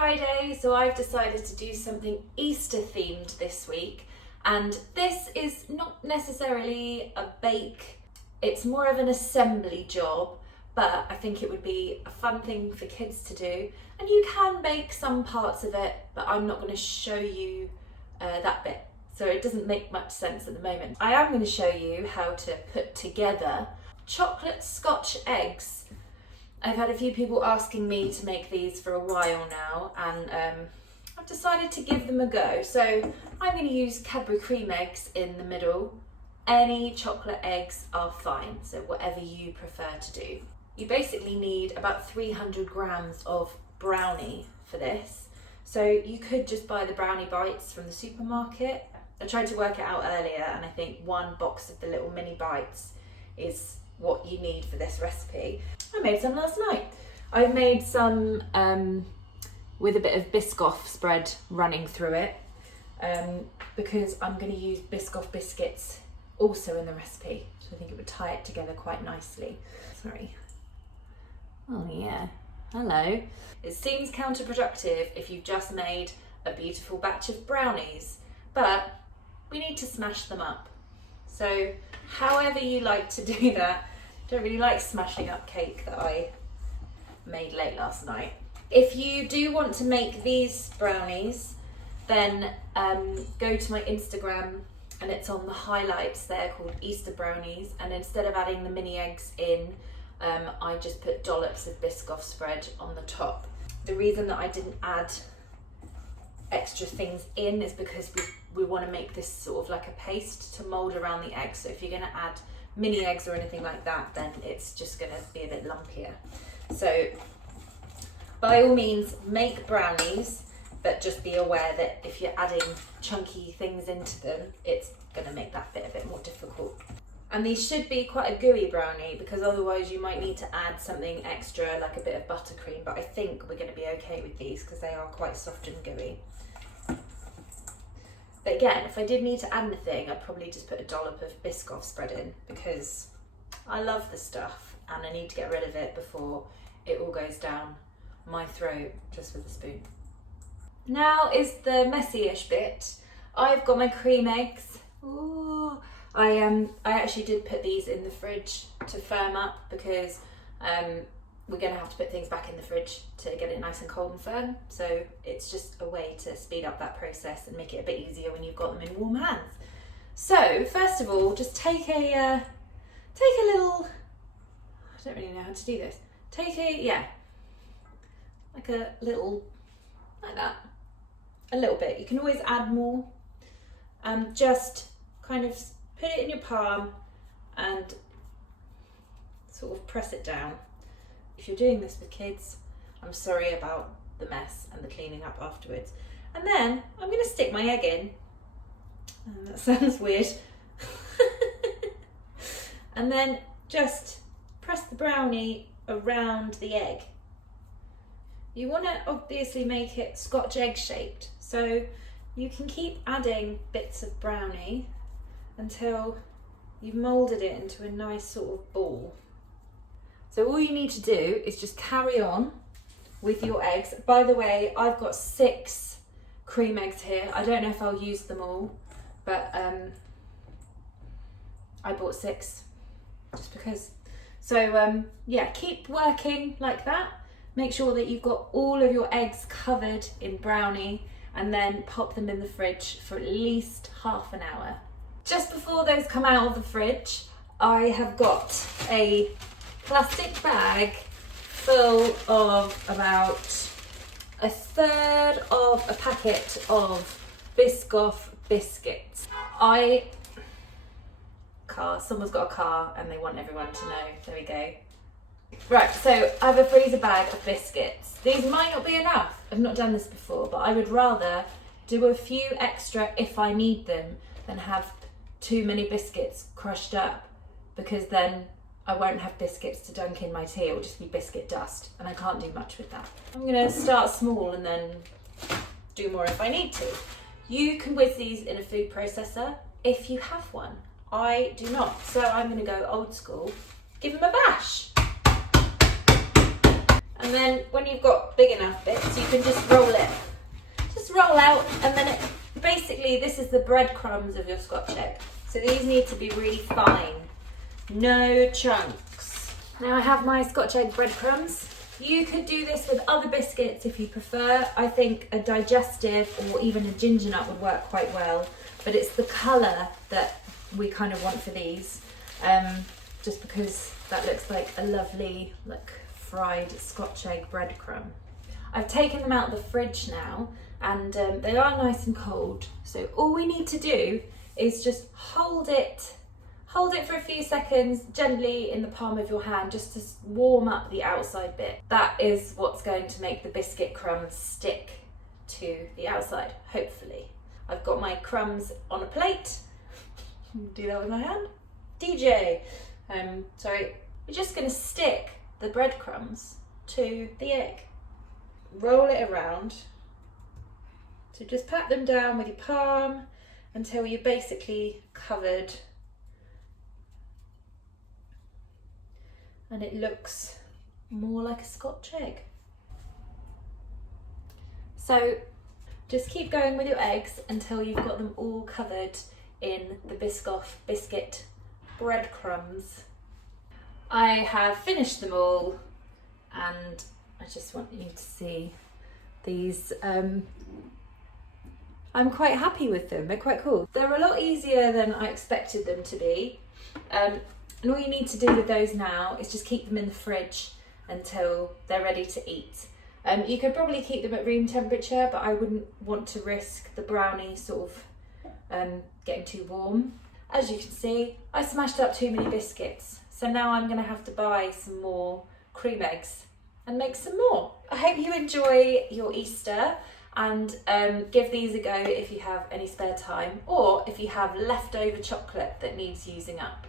Friday, so I've decided to do something Easter themed this week, and this is not necessarily a bake, it's more of an assembly job, but I think it would be a fun thing for kids to do, and you can bake some parts of it, but I'm not going to show you that bit, so it doesn't make much sense at the moment. I am going to show you how to put together chocolate Scotch eggs. I've had a few people asking me to make these for a while now, and I've decided to give them a go. So I'm going to use Cadbury Creme Eggs in the middle. Any chocolate eggs are fine, so whatever you prefer to do. You basically need about 300 grams of brownie for this. So you could just buy the brownie bites from the supermarket. I tried to work it out earlier, and I think one box of the little mini bites is what you need for this recipe. I made some last night. I've made some with a bit of biscoff spread running through it because I'm going to use biscoff biscuits also in the recipe, so I think it would tie it together quite nicely. Sorry. Oh yeah, hello. It seems counterproductive if you've just made a beautiful batch of brownies, but we need to smash them up. So however you like to do that. Don't really like smashing up cake that I made late last night. If you do want to make these brownies, then go to my Instagram, and it's on the highlights there called Easter Brownies, and instead of adding the mini eggs in, I just put dollops of biscoff spread on the top. The reason that I didn't add extra things in is because we want to make this sort of like a paste to mould around the eggs. So if you're going to add mini eggs or anything like that, then it's just going to be a bit lumpier. So by all means make brownies, but just be aware that if you're adding chunky things into them, it's going to make that bit a bit more difficult. And these should be quite a gooey brownie, because otherwise you might need to add something extra like a bit of buttercream, but I think we're going to be okay with these because they are quite soft and gooey. But again, if I did need to add anything, I'd probably just put a dollop of biscoff spread in, because I love the stuff and I need to get rid of it before it all goes down my throat just with a spoon. Now is the messy-ish bit. I've got my cream eggs. Ooh. I actually did put these in the fridge to firm up, because we're going to have to put things back in the fridge to get it nice and cold and firm. So it's just a way to speed up that process and make it a bit easier when you've got them in warm hands. So first of all, just take a little, I don't really know how to do this. Like a little, like that, a little bit. You can always add more. Just kind of put it in your palm and sort of press it down. If you're doing this with kids, I'm sorry about the mess and the cleaning up afterwards. And then I'm going to stick my egg in. And that sounds weird. And then just press the brownie around the egg. You want to obviously make it Scotch egg shaped, so you can keep adding bits of brownie until you've moulded it into a nice sort of ball. So all you need to do is just carry on with your eggs. By the way, I've got 6 cream eggs here. I don't know if I'll use them all, but I bought 6 just because. So yeah, keep working like that. Make sure that you've got all of your eggs covered in brownie, and then pop them in the fridge for at least half an hour. Just before those come out of the fridge, I have got a plastic bag full of about a third of a packet of biscoff biscuits. Someone's got a car and they want everyone to know. There we go. Right, so I have a freezer bag of biscuits. These might not be enough. I've not done this before, but I would rather do a few extra if I need them than have too many biscuits crushed up, because then I won't have biscuits to dunk in my tea. It will just be biscuit dust, and I can't do much with that. I'm going to start small and then do more if I need to. You can whiz these in a food processor if you have one. I do not, so I'm going to go old school. Give them a bash. And then when you've got big enough bits, So you can just roll it. Just roll out, and then basically this is the breadcrumbs of your Scotch egg. So these need to be really fine. No chunks. Now I have my Scotch egg breadcrumbs. You could do this with other biscuits if you prefer. I think a digestive or even a ginger nut would work quite well, but it's the colour that we kind of want for these, just because that looks like a lovely fried Scotch egg breadcrumb. I've taken them out of the fridge now, and they are nice and cold. So all we need to do is just hold it for a few seconds gently in the palm of your hand, just to warm up the outside bit. That is what's going to make the biscuit crumbs stick to the outside, hopefully. I've got my crumbs on a plate. Do that with my hand. DJ. Sorry. We're just going to stick the breadcrumbs to the egg. Roll it around. So just pat them down with your palm until you're basically covered. And it looks more like a Scotch egg. So just keep going with your eggs until you've got them all covered in the biscoff biscuit breadcrumbs. I have finished them all, and I just want you to see these. I'm quite happy with them, they're quite cool. They're a lot easier than I expected them to be. And all you need to do with those now is just keep them in the fridge until they're ready to eat. You could probably keep them at room temperature, but I wouldn't want to risk the brownie sort of getting too warm. As you can see, I smashed up too many biscuits, so now I'm going to have to buy some more cream eggs and make some more. I hope you enjoy your Easter, and give these a go if you have any spare time, or if you have leftover chocolate that needs using up.